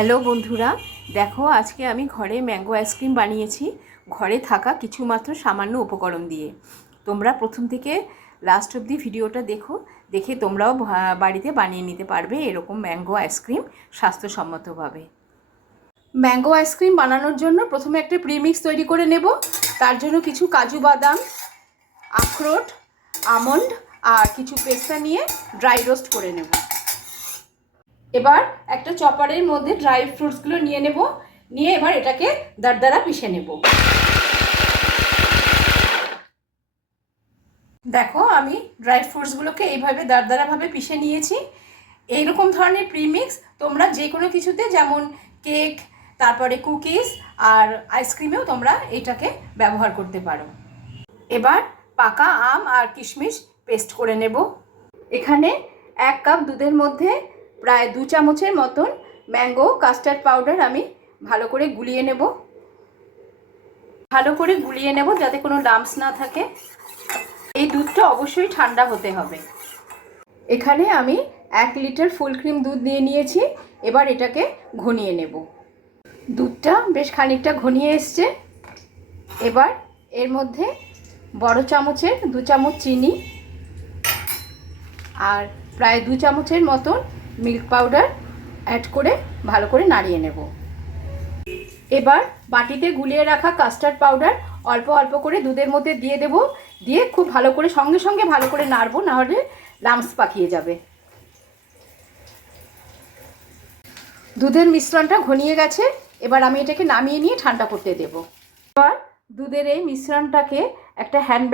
Hello বন্ধুরা, দেখো আজকে আমি ঘরে ম্যাঙ্গো আইসক্রিম বানিয়েছি ঘরে থাকা কিছুমাত্র সামান্য উপকরণ দিয়ে। তোমরা প্রথম থেকে লাস্ট অবধি ভিডিওটা দেখে তোমরাও বাড়িতে বানিয়ে নিতে পারবে এরকম ম্যাঙ্গো আইসক্রিম স্বাস্থ্যসম্মতভাবে। ম্যাঙ্গো আইসক্রিম বানানোর জন্য প্রথমে একটা প্রিমিক্স তৈরি করে নেব। তার জন্য কিছু কাজু বাদাম, আখরোট, আমন্ড আর কিছু পেস্তা নিয়ে ড্রাই রোস্ট করে নেব। এবার একটা চপারের মধ্যে ড্রাই ফ্রুটসগুলো নিয়ে নেব, নিয়ে এবার এটাকে দরদরা পিষে নেব। দেখো আমি ড্রাই ফ্রুটসগুলোকে এইভাবে দরদরাভাবে পিষে নিয়েছি। এইরকম ধরনের প্রিমিক্স তোমরা যে কোনো কিছুতে, যেমন কেক, তারপরে কুকিজ আর আইসক্রিমেও তোমরা এটাকে ব্যবহার করতে পারো। এবার পাকা আম আর কিশমিশ পেস্ট করে নেব। এখানে 1 কাপ দুধের মধ্যে প্রায় 2 চামচের মতন ম্যাঙ্গো কাস্টার্ড পাউডার আমি ভালো করে গুলিয়ে নেব যাতে কোনো লাম্পস না থাকে। এই দুধটা অবশ্যই ঠান্ডা হতে হবে। এখানে আমি 1 লিটার ফুল ক্রিম দুধ নিয়ে নিয়েছি। এবার এটাকে ঘনিয়ে নেব। দুধটা বেশ খানিকটা ঘনিয়ে এসছে। এবার এর মধ্যে বড় চামচের 2 চামচ চিনি আর প্রায় 2 চামচের মতন মিল্ক পাউডার অ্যাড করে ভালো করে নাড়িয়ে নেব। এবার বাটিতে গুলিয়ে রাখা কাস্টার্ড পাউডার অল্প অল্প করে দুধের মধ্যে দিয়ে দেব। দিয়ে খুব ভালো করে সঙ্গে সঙ্গে ভালো করে নাড়বো, নাহলে লাম্পস পাকিয়ে যাবে। দুধের মিশ্রণটা ঘনিয়ে গেছে। এবার আমি এটাকে নামিয়ে নিয়ে ঠান্ডা করতে দেব। এবার দুধের এই মিশ্রণটাকে একটা হ্যান্ড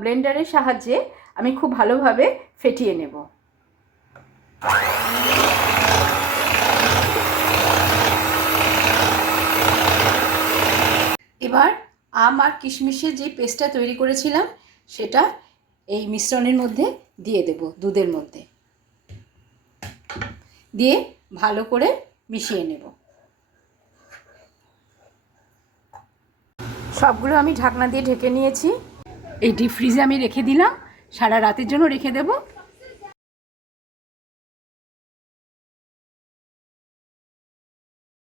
ব্লেন্ডারের সাহায্যে আমি খুব ভালোভাবে ফেটিয়ে নেব। এবার আম আর কিশমিশের যে পেস্টটা তৈরি করেছিলাম সেটা এই মিশ্রণের মধ্যে দিয়ে দেব। দুধের মধ্যে দিয়ে ভালো করে মিশিয়ে নেব। সবগুলো আমি ঢাকনা দিয়ে ঢেকে নিয়েছি। এই ডিপ ফ্রিজে আমি রেখে দিলাম, সারা রাতের জন্য রেখে দেব।